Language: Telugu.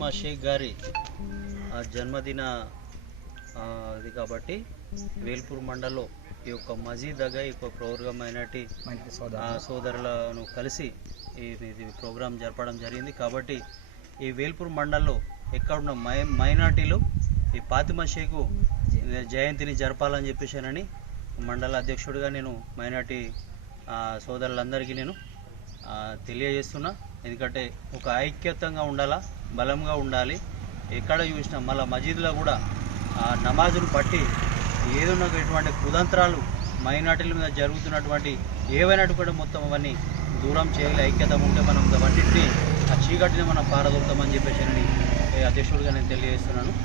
ఫాతిమా షేక్ గారి జన్మదిన ఇది కాబట్టి వేల్పూర్ మండలంలో ఈ యొక్క మజీద్ దగ్గర ఈ ప్రోగ్రాం అయినటి సోదరులను కలిసి ఇది ప్రోగ్రాం జరపడం జరిగింది. కాబట్టి ఈ వేల్పూర్ మండలంలో ఎక్కడున్న మైనార్టీలు ఈ ఫాతిమా షేక్ జయంతిని జరపాలని చెప్పేసానని మండల అధ్యక్షుడిగా నేను మైనార్టీ సోదరులందరికీ నేను తెలియజేస్తున్నా. ఎందుకంటే ఒక ఐక్యతంగా ఉండాలా, బలంగా ఉండాలి. ఎక్కడ చూసినా మళ్ళీ మజీద్లో కూడా నమాజును బట్టి ఏదున్నటువంటి కుతంత్రాలు మైనార్టీల మీద జరుగుతున్నటువంటి ఏవైనటువంటి మొత్తం అవన్నీ దూరం చేయాలి. ఐక్యత ఉంటే మనం అవన్నింటినీ ఆ చీకటిని మనం పారదోలుతామని చెప్పేసి అధ్యక్షుడిగా నేను తెలియజేస్తున్నాను.